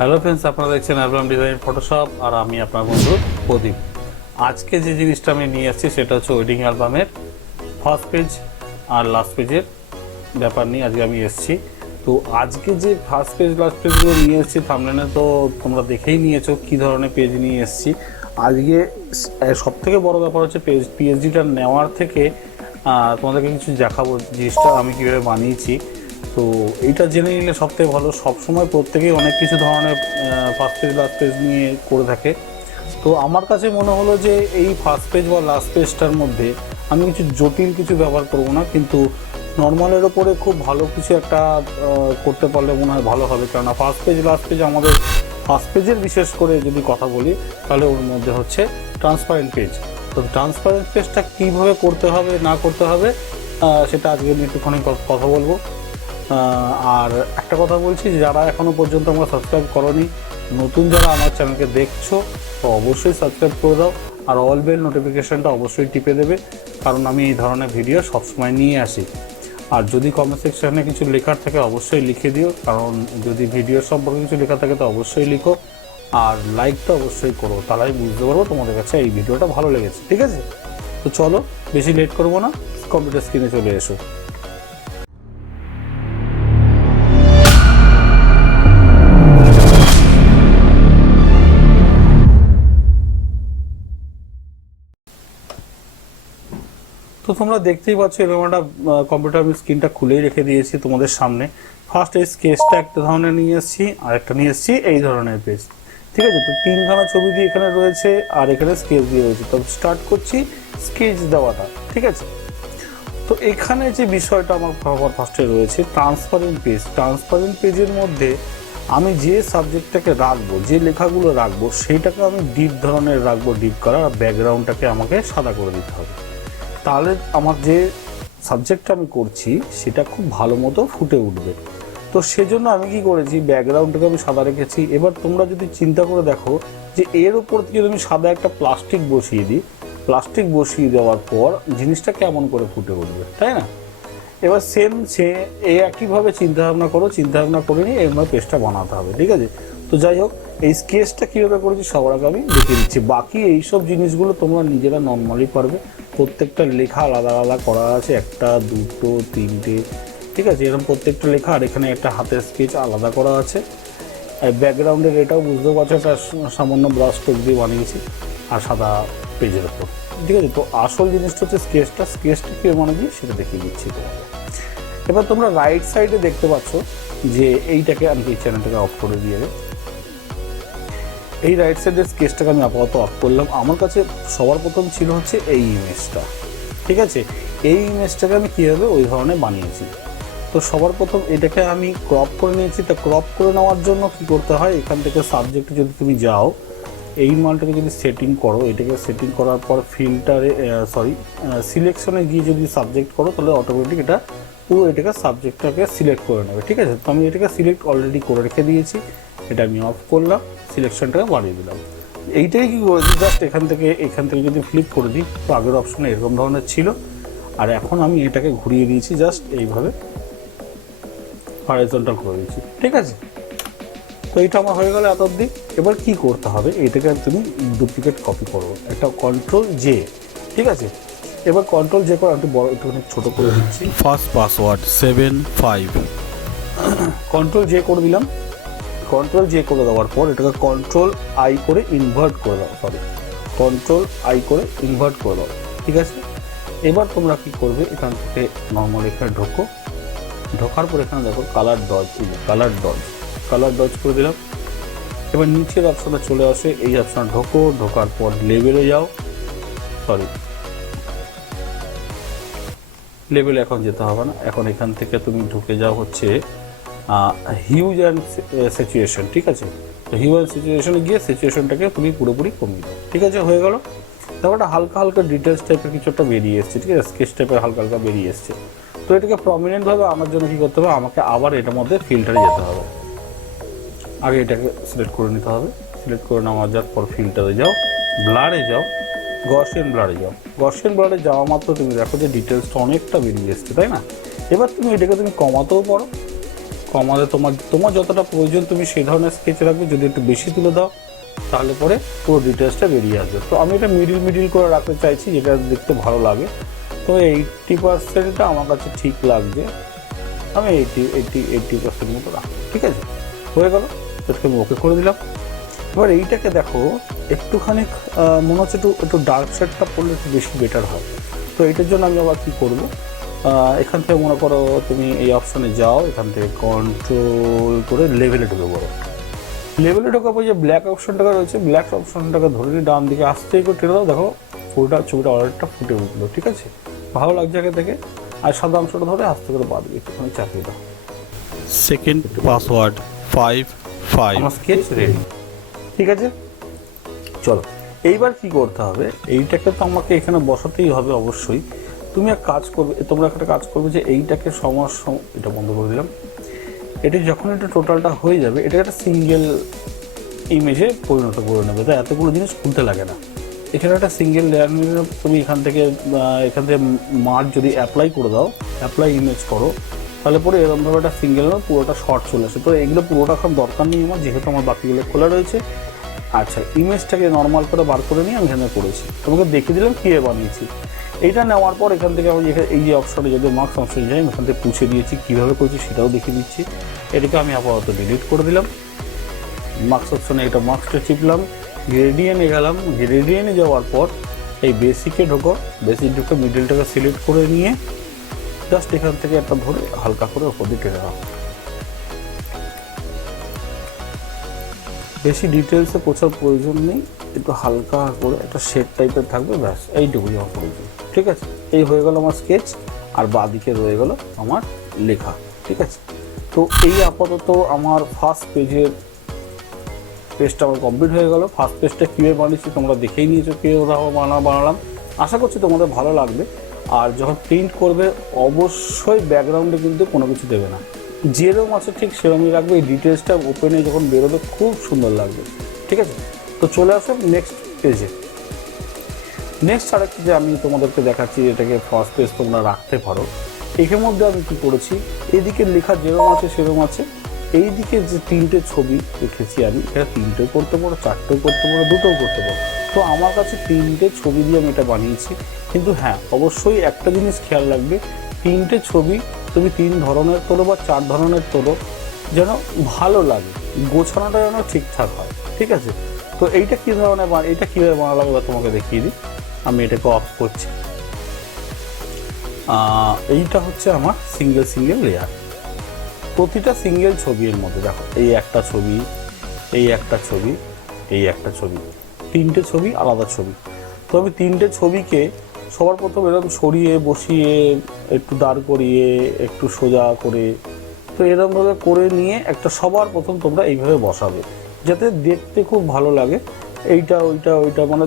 Hello friends, আপনারা দেখছেন album design Photoshop আর আমি আপনার বন্ধু প্রদীপ। আজকে যে জিনিসটা আমি নিয়ে আসছি সেটা হচ্ছে ওয়েডিং অ্যালবামের ফার্স্ট পেজ আর লাস্ট পেজের ব্যাপার নিয়ে আজকে আমি এসেছি। তো আজকে যে ফার্স্ট পেজ লাস্ট পেজগুলো নিয়ে এসেছি থাম্বনেলে তো তোমরা দেখেই নিয়েছো কী ধরনের পেজ নিয়ে এসেছি। আজকে সবথেকে বড় ব্যাপার হচ্ছে পিএইচডিটা নেওয়ার থেকে তোমাদেরকে কিছু দেখাবো জিনিসটা আমি কীভাবে বানিয়েছি। তো এইটা জেনে নিলে সবথেকে ভালো। সবসময় প্রত্যেকেই অনেক কিছু ধরনের ফার্স্ট পেজ লাস্ট পেজ নিয়ে করে থাকে। তো আমার কাছে মনে হলো যে এই ফার্স্ট পেজ বা লাস্ট পেজটার মধ্যে আমি কিছু জটিল কিছু ব্যবহার করব না, কিন্তু নর্মালের ওপরে খুব ভালো কিছু একটা করতে পারলে মনে হয় ভালো হবে। কেননা ফার্স্ট পেজ লাস্ট পেজ আমাদের ফার্স্ট পেজের বিশেষ করে যদি কথা বলি তাহলে ওর মধ্যে হচ্ছে ট্রান্সপারেন্ট পেজ। তো ট্রান্সপারেন্ট পেজটা কীভাবে করতে হবে না করতে হবে সেটা আজকে আমি একটুখানি কথা বলবো। আর একটা কথা বলছি, যারা এখনও পর্যন্ত আমরা সাবস্ক্রাইব করোনি, নতুন যারা আমার চ্যানেলকে দেখছো তো অবশ্যই সাবস্ক্রাইব করে দাও আর অল বেল নোটিফিকেশানটা অবশ্যই টিপে দেবে, কারণ আমি এই ধরনের ভিডিও সবসময় নিয়ে আসি। আর যদি কমেন্ট সেকশানে কিছু লেখার থাকে অবশ্যই লিখে দিও, কারণ যদি ভিডিও সম্পর্কে কিছু লেখা থাকে তো অবশ্যই লিখো। আর লাইকটা অবশ্যই করো, তাহলে বুঝতে পারবো তোমাদের কাছে এই ভিডিওটা ভালো লেগেছে। ঠিক আছে, তো চলো বেশি লেট করবো না, কম্পিউটার স্ক্রিনে চলে এসো। তো তোমরা দেখতেই পাচ্ছ এরকম একটা কম্পিউটার আমি স্ক্রিনটা খুলেই রেখে দিয়েছি তোমাদের সামনে। ফার্স্ট এই স্কেচটা একটা ধরনের নিয়ে এসেছি আর একটা নিয়ে এসেছি এই ধরনের পেজ। ঠিক আছে, তো তিনখানা ছবি দিয়ে এখানে রয়েছে আর এখানে স্কেচ দিয়ে রয়েছে। তো স্টার্ট করছি স্কেচ দেওয়াটা। ঠিক আছে, তো এখানে যে বিষয়টা আমার ফার্স্টে রয়েছে ট্রান্সপারেন্ট পেজ। ট্রান্সপারেন্ট পেজের মধ্যে আমি যে সাবজেক্টটাকে রাখবো, যে লেখাগুলো রাখবো সেইটাকে আমি ডিপ ধরনের রাখবো, ডিপ কালার, আর ব্যাকগ্রাউন্ডটাকে আমাকে সাদা করে দিতে হবে। তাহলে আমার যে সাবজেক্টটা আমি করছি সেটা খুব ভালো মতো ফুটে উঠবে। তো সেজন্য আমি কি করেছি, ব্যাকগ্রাউন্ডটাকে আমি সাদা রেখেছি। এবার তোমরা যদি চিন্তা করে দেখো যে এর উপর থেকে যদি আমি সাদা একটা প্লাস্টিক বসিয়ে দিই, প্লাস্টিক বসিয়ে দেওয়ার পর জিনিসটা কেমন করে ফুটে উঠবে, তাই না? এবার সে একইভাবে চিন্তাভাবনা করে নিয়ে এরমভাবে পেজটা বানাতে হবে। ঠিক আছে, তো যাই হোক, এই স্কেচটা কীভাবে করেছি সবার আগে আমি দেখিয়ে দিচ্ছি। বাকি এইসব জিনিসগুলো তোমরা নিজেরা নর্মালি পারবে। প্রত্যেকটা লেখা আলাদা আলাদা করা আছে, একটা দুটো তিনটে, ঠিক আছে, এরকম প্রত্যেকটা লেখা। আর এখানে একটা হাতের স্কেচ আলাদা করা আছে। আর ব্যাকগ্রাউন্ডের এটাও বুঝতেও পারছো, একটা সামান্য ব্রাশ স্ট্রোক দিয়ে বানিয়েছি আর সাদা পেজের ওপর। ঠিক আছে, তো আসল জিনিসটা হচ্ছে স্কেচটা কীভাবে বানাবি সেটা দেখিয়ে দিচ্ছি তোমাকে। এবার তোমরা রাইট সাইডে দেখতে পাচ্ছ যে এইটাকে আমি এই চ্যানেলটাকে অফ করে দিয়ে এই রাইট সাইডের স্কেচটাকে আমি আপাতত অফ করলাম। আমার কাছে সবার প্রথম ছিল হচ্ছে এই ইমেজটা। ঠিক আছে, এই ইমেজটাকে আমি কীভাবে ওই ধরনের বানিয়েছি। তো সবার প্রথম এটাকে আমি ক্রপ করে নিয়েছি। তা ক্রপ করে নেওয়ার জন্য কী করতে হয়, এখান থেকে সাবজেক্টে যদি তুমি যাও, এই মালটাকে যদি সেটিং করো, এটাকে সেটিং করার পর ফিল্টারে সিলেকশনে গিয়ে যদি সাবজেক্ট করো তাহলে অটোমেটিক এটা পুরো এটাকে সাবজেক্টটাকে সিলেক্ট করে নেবে। ঠিক আছে, তো আমি এটাকে সিলেক্ট অলরেডি করে রেখে দিয়েছি। এটা আমি অফ করলাম, সিলেকশনটাকে বাড়িয়ে দিলাম। এইটাই কী করেছি, জাস্ট এখান থেকে যদি ফ্লিপ করে দিই তো আগের অপশনে এরকম ধরনের ছিল, আর এখন আমি এটাকে ঘুরিয়ে দিয়েছি, জাস্ট এইভাবে হরাইজন্টাল করে দিয়েছি। ঠিক আছে, তো এইটা আমার হয়ে গেল এত অবধি। এবার কি করতে হবে, এটাকে তুমি ডুপ্লিকেট কপি করো, একটা কন্ট্রোল জে। ঠিক আছে, এবার কন্ট্রোল জে করে একটু বড় একটুখানি ছোটো করে দিচ্ছি। ফার্স্ট পাসওয়ার্ড 75 কন্ট্রোল জে করে দিলাম। কন্ট্রোল জে করে দেওয়ার পর এটাকে কন্ট্রোল আই করে ইনভার্ট করে দাও, কন্ট্রোল আই করে ইনভার্ট করে দাও। ঠিক আছে, এবার তোমরা কি করবে, এখান থেকে নর্মাল এখানে ঢোকার পর এখানে দেখো কালার ডজ করে দিলাম। এবার নিচের অপশনে চলে আসে, এই অপশনে ঢোকার পর লেবেলে যাও, লেবেলে এখন যেতে হবে না, এখন এখান থেকে তুমি ঢুকে যাও হচ্ছে হিউজ অ্যান্ড সিচুয়েশন। ঠিক আছে, তো হিউ অ্যান্ড সিচুয়েশনে গিয়ে সিচুয়েশনটাকে তুমি পুরোপুরি কমিয়ে দাও। ঠিক আছে, হয়ে গেল। তারপর হালকা হালকা ডিটেলস টাইপের কিছু একটা বেরিয়ে এসছে। ঠিক আছে, স্কেচ টাইপের হালকা হালকা বেরিয়ে এসছে। তো এটাকে প্রমিনেন্টভাবে আনার জন্য কী করতে হবে, আমাকে আবার এটার মধ্যে ফিল্টারে যেতে হবে। আগে এটাকে সিলেক্ট করে নিতে হবে। সিলেক্ট করে নেওয়ার যাওয়ার পর ফিল্টারে যাও, ব্লারে যাও, গসিয়ান ব্লারে যাওয়া মাত্র তুমি দেখো যে ডিটেলসটা অনেকটা বেরিয়ে এসছে, তাই না? এবার তুমি এটাকে কমাতেও পারো, কমালে তোমার যতটা প্রয়োজন তুমি সেই ধরনের স্কেচ রাখবে। যদি একটু বেশি তুলে দাও তাহলে পরে পুরো ডিটেলসটা বেরিয়ে আসবে। তো আমি এটা মিডিল করে রাখতে চাইছি, যেটা দেখতে ভালো লাগে। তো 80%টা আমার কাছে ঠিক লাগছে, আমি 80% মতো রাখবো। ঠিক আছে, হয়ে গেল, এটাকে আমি ওকে করে দিলাম। এবার এইটাকে দেখো একটুখানি মনে হচ্ছে একটু ডার্ক শেডটা পড়লে একটু বেশি বেটার হয়। তো এটার জন্য আমি আবার কী করবো, এখান থেকে মনে করো তুমি এই অপশানে যাও, এখান থেকে কন্ট্রোল করে লেভেলে ঢুকে পড়ো। লেভেলে ঢোকার পর যে ব্ল্যাক অপশানটাকে রয়েছে, ব্ল্যাক অপশানটাকে ধরে নিয়ে ডান দিকে আস্তে করে টেনে দাও। দেখো পুরোটা ছবিটা অর্ডারটা ফুটে উঠলো। ঠিক আছে, ভালো লাগছে আগে থেকে। আর সাদা অংশটা ধরে আস্তে করে বাদ দিয়ে একটুখানি চাপিয়ে দাও। সেকেন্ড পাসওয়ার্ড 5 আমার স্কেচ রেডি। ঠিক আছে, চলো এইবার কি করতে হবে, এইটাকে তো আমাকে এখানে বসাতেই হবে অবশ্যই। তুমি এক কাজ করবে, তোমরা একটা কাজ করবে যে এইটাকে এটা বন্ধ করে দিলাম। এটি যখন এটা টোটালটা হয়ে যাবে, এটা একটা সিঙ্গেল ইমেজে পরিণত করে নেবে, তাই এতগুলো জিনিস খুলতে লাগে না। এখানে একটা সিঙ্গেল লেয়ার নিয়ে তুমি এখান থেকে মার্জ যদি অ্যাপ্লাই করে দাও, অ্যাপ্লাই ইমেজ করো, তাহলে পরে এরকমভাবে একটা সিঙ্গেল পুরোটা শর্ট চলে আসে। তো এগুলো পুরোটা এখন দরকার নেই আমার, যেহেতু আমার বাকিগুলো খোলা রয়েছে। আচ্ছা, ইমেজটাকে নর্মাল করে বার করে নিয়ে আমি এখানে করেছি, তোমাকে দেখিয়ে দিলাম কীভাবে বানিয়েছি। এইটা নেওয়ার পর এখান থেকে আমি এই যে অপশনে যদি মার্কস অপশনে যাই, আমি এখান থেকে পুছে দিয়েছি, কীভাবে করেছি সেটাও দেখিয়ে দিচ্ছি। এটাকে আমি আপাতত ডিলিট করে দিলাম। মার্কস অপশনে এটা মার্কসটা চিপলাম, গ্রেডিয়েন্টে গেলাম। গ্রেডিয়েন্টে যাওয়ার পর এই বেসিকে ঢোকো, বেসিক ঢুকে মিডলটাকে সিলেক্ট করে নিয়ে জাস্ট এখান থেকে একটা ধরে হালকা করে ওপর দিয়ে টেনে দাও। বেশি ডিটেলসে পোছার প্রয়োজন নেই, একটু হালকা করে একটা শেড টাইপের থাকবে, ব্যাস এইটুকুই আমার প্রয়োজন। ঠিক আছে, এই হয়ে গেল আমার স্কেচ, আর বাঁদিকে রয়ে গেল আমার লেখা। ঠিক আছে, তো এই আপাতত আমার ফার্স্ট পেজটা আমার কমপ্লিট হয়ে গেল। ফার্স্ট পেজটা কীভাবে বানিয়েছি তোমরা দেখেই নিয়েছো, কীভাবে বানালাম। আশা করছি তোমাদের ভালো লাগবে। আর যখন প্রিন্ট করবে অবশ্যই ব্যাকগ্রাউন্ডে কিন্তু কোনো কিছু দেবে না, যেরকম আছে ঠিক সেরকমই রাখবে। এই ডিটেলসটা ওপেনে যখন বেরোবে খুব সুন্দর লাগবে। ঠিক আছে, তো চলে আসো নেক্সট পেজে। নেক্সট আরেকটা যে আমি তোমাদেরকে দেখাচ্ছি, এটাকে ফার্স্ট পেজ তোমরা রাখতে পারো। এর মধ্যে আমি কী করেছি, এদিকে লেখা যেরকম আছে সেরকম আছে। এই দিকে যে 3টে ছবি রেখেছি আমি, এটা 3টেও করতে পারো, 4টেও করতে পারো, 2টোও করতে পারো। তো আমার কাছে 3টে ছবি দিয়ে আমি এটা বানিয়েছি। কিন্তু হ্যাঁ, অবশ্যই একটা জিনিস খেয়াল রাখবে, 3টে ছবি তুমি 3 ধরনের তোলো বা 4 ধরনের তোলো, যেন ভালো লাগে, গোছানোটা যেন ঠিকঠাক হয়। ঠিক আছে, তো এইটা কী ধরনের এইটা কীভাবে বানালাম এবার তোমাকে দেখিয়ে দিই। আমি এটাকে অফ করছি। এইটা হচ্ছে আমার সিঙ্গেল লেয়ার। প্রতিটা সিঙ্গেল ছবির মধ্যে দেখো, এই একটা ছবি, এই একটা ছবি, এই একটা ছবি, 3টে ছবি আলাদা ছবি। তো আমি 3টে ছবিকে সবার প্রথম এরকম সরিয়ে বসিয়ে, একটু দাঁড় করিয়ে, একটু সোজা করে, তো এরকমভাবে করে নিয়ে একটা সবার প্রথম তোমরা এইভাবে বসাবে, যাতে দেখতে খুব ভালো লাগে। এইটা ওইটা মানে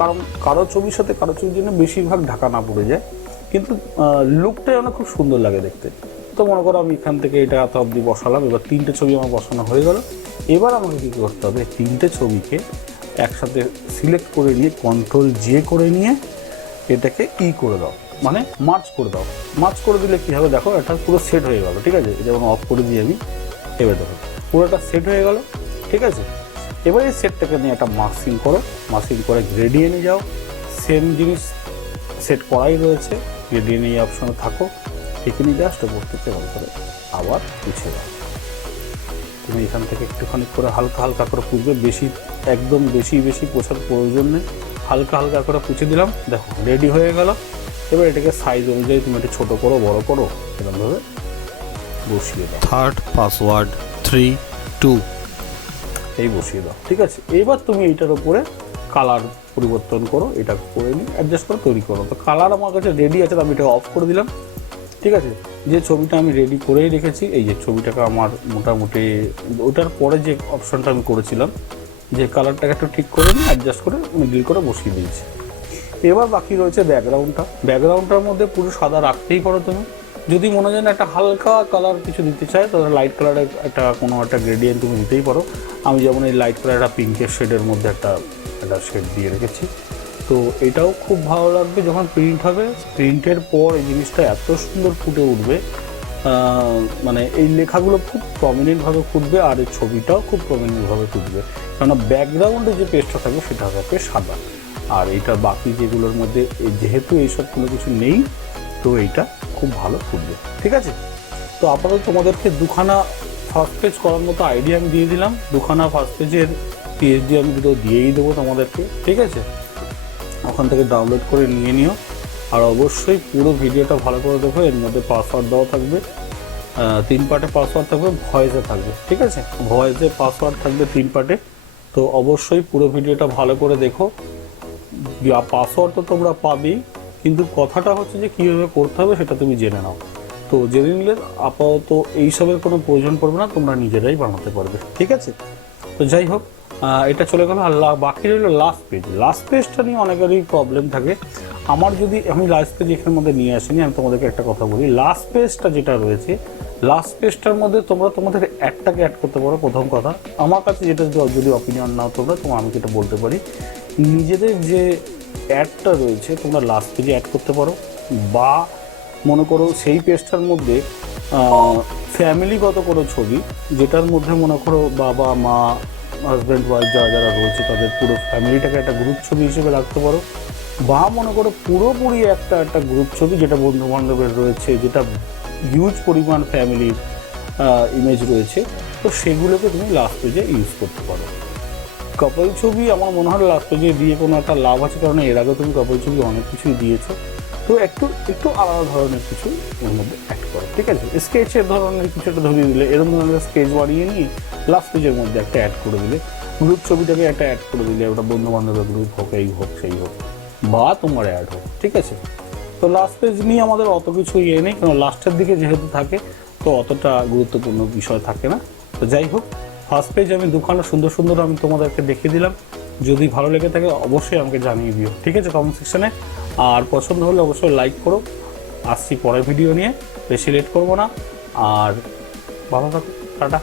কারণ কারো ছবির সাথে কারো ছবির জন্য বেশিরভাগ ঢাকা না পড়ে যায়, কিন্তু লুকটাই অনেক খুব সুন্দর লাগে দেখতে। তো মনে করো আমি এখান থেকে এটা এত অবধি বসালাম। এবার 3টে ছবি আমার বসানো হয়ে গেল। এবার আমাকে কী করতে হবে, 3টে ছবিকে একসাথে সিলেক্ট করে নিয়ে Ctrl+J করে নিয়ে এটাকে করে দাও, মানে মার্জ করে দাও। মার্জ করে দিলে কী হবে দেখো, এটা পুরো সেট হয়ে গেল। ঠিক আছে, যেমন অফ করে দিই আমি, এবার দেখো পুরোটা সেট হয়ে গেল। ঠিক আছে, এবার এই সেটটাকে নিয়ে একটা মাস্কিং করো, মাস্কিং করে গ্রেডিয়েন্টে যাও। সেম জিনিস সেট করাই রয়েছে, গ্রেডিয়েন্ট এই অপশনে থাকো, এখানে জাস্ট ওপর থেকে ভালো করে আবার পুছে দাও। তুমি এখান থেকে একটুখানি করে হালকা করে পুছবে, একদম বেশি পোছার প্রয়োজন নেই, হালকা করে পুছে দিলাম। দেখো রেডি হয়ে গেল। এবার এটাকে সাইজ অনুযায়ী তুমি একটু ছোটো করো, বড়ো করো, এরকমভাবে বসিয়ে দাও। থার্ড পাসওয়ার্ড 3 2 এই বসিয়ে দাও। ঠিক আছে, এবার তুমি এইটার উপরে কালার পরিবর্তন করো, এটা করে নিয়ে অ্যাডজাস্ট করে তৈরি করো। তো কালার আমার কাছে রেডি আছে, আমি এটা অফ করে দিলাম। ঠিক আছে, যে ছবিটা আমি রেডি করেই রেখেছি, এই যে ছবিটাকে আমার মোটামুটি ওটার পরে যে অপশানটা আমি করেছিলাম, যে কালারটাকে একটু ঠিক করে নিয়ে অ্যাডজাস্ট করে মিডিল করে বসিয়ে দিয়েছি। এবার বাকি রয়েছে ব্যাকগ্রাউন্ডটার মধ্যে পুরো সাদা রাখতেই পারো তুমি। যদি মনে হয় না একটা হালকা কালার কিছু দিতে চায়, তাহলে লাইট কালারের কোনো একটা গ্রেডিয়েন্ট তুমি দিতেই পারো। আমি যেমন এই লাইট কালারটা পিঙ্কের শেডের মধ্যে একটা শেড দিয়ে রেখেছি। তো এটাও খুব ভালো লাগবে যখন প্রিন্ট হবে। প্রিন্টের পর এই জিনিসটা এত সুন্দর ফুটে উঠবে, মানে এই লেখাগুলো খুব প্রমিনেন্টভাবে ফুটবে আর এই ছবিটাও খুব প্রমিনেন্টভাবে ফুটবে, কেননা ব্যাকগ্রাউন্ডে যে পেজটা থাকবে সেটা থাকবে সাদা। আর এইটা বাকি যেগুলোর মধ্যে যেহেতু এইসব কোনো কিছু নেই, তো এইটা খুব ভালো ফুটবে। ঠিক আছে, তো আপাতত তোমাদেরকে দুখানা ফার্স্ট পেজ করার মতো আইডিয়া আমি দিয়ে দিলাম। দুখানা ফার্স্ট পেজের পিএইচডি আমি দুটো দিয়েই দেবো তোমাদেরকে। ঠিক আছে, ওখান থেকে ডাউনলোড করে নিয়ে নিও। আর অবশ্যই পুরো ভিডিওটা ভালো করে দেখো, এর মধ্যে পাসওয়ার্ড দেওয়া থাকবে, 3 পার্টে পাসওয়ার্ড থাকবে, ভয়েসে থাকবে। ঠিক আছে, ভয়েসে পাসওয়ার্ড থাকবে 3 পার্টে। তো অবশ্যই পুরো ভিডিওটা ভালো করে দেখো। পাসওয়ার্ড তো তোমরা পাবেই, কিন্তু কথাটা হচ্ছে যে কীভাবে করতে হবে সেটা তুমি জেনে নাও। তো জেনে নিলে আপাতত এইসবের কোনো প্রয়োজন পড়বে না, তোমরা নিজেরাই বানাতে পারবে। ঠিক আছে, তো যাই হোক, এটা চলে গেল। আর বাকি রইল লাস্ট পেজ। লাস্ট পেজটা নিয়ে অনেকেরই প্রবলেম থাকে। আমি লাস্ট পেজ এখানের মধ্যে নিয়ে আসিনি। আমি তোমাদেরকে একটা কথা বলি, লাস্ট পেজটা যেটা রয়েছে, লাস্ট পেজটার মধ্যে তোমরা তোমাদের অ্যাডটাকে অ্যাড করতে পারো। প্রথম কথা, আমার কাছে যেটা যদি অপিনিয়ন নাও তোমরা, আমি যেটা বলতে পারি, নিজেদের যে অ্যাডটা রয়েছে তোমরা লাস্ট পেজে অ্যাড করতে পারো। বা মনে করো সেই পেজটার মধ্যে ফ্যামিলিগত কোনো ছবি, যেটার মধ্যে মনে করো বাবা মা হাজব্যান্ড ওয়াইফ যারা রয়েছে তাদের পুরো ফ্যামিলিটাকে একটা গ্রুপ ছবি হিসেবে রাখতে পারো। বা মনে করো পুরোপুরি একটা গ্রুপ ছবি যেটা বন্ধু বান্ধবের রয়েছে, যেটা হিউজ পরিমাণ ফ্যামিলির ইমেজ রয়েছে, তো সেগুলোকে তুমি লাস্ট পেজে ইউজ করতে পারো। কাপল ছবি আমার মনে হয় লাস্ট পেজে দিয়ে কোনো একটা লাভ আছে, কারণ এর আগে তুমি কাপল ছবি অনেক কিছুই দিয়েছো। তো একটু আলাদা ধরনের কিছু ওর মধ্যে অ্যাড করো। ঠিক আছে, স্কেচের ধরনের কিছু একটা ধরিয়ে দিলে, এরকম ধরনের স্কেচ বানিয়ে নিয়ে লাস্ট পেজের মধ্যে একটা অ্যাড করে দিলে, গ্রুপ ছবিটাকে একটা অ্যাড করে দিলে, ওটা বন্ধু বান্ধবের গ্রুপ হোক, এই হোক সেই হোক, বা তোমার অ্যাড হোক। ঠিক আছে, তো লাস্ট পেজ নিয়ে আমাদের অত কিছু নেই, কারণ লাস্টের দিকে যেহেতু থাকে তো অতটা গুরুত্বপূর্ণ বিষয় থাকে না। তো যাই হোক, ফার্স্ট পেজ আমি দুখানা সুন্দর সুন্দর আমি তোমাদেরকে দেখিয়ে দিলাম। যদি ভালো লেগে থাকে অবশ্যই আমাকে জানিয়ে দিও। ঠিক আছে, কমেন্ট সেকশনে। আর পছন্দ হলে অবশ্যই লাইক করো। আসছি পরের ভিডিও নিয়ে, বেশি লেট করবো না। আর ভালো থাকো, টাটা।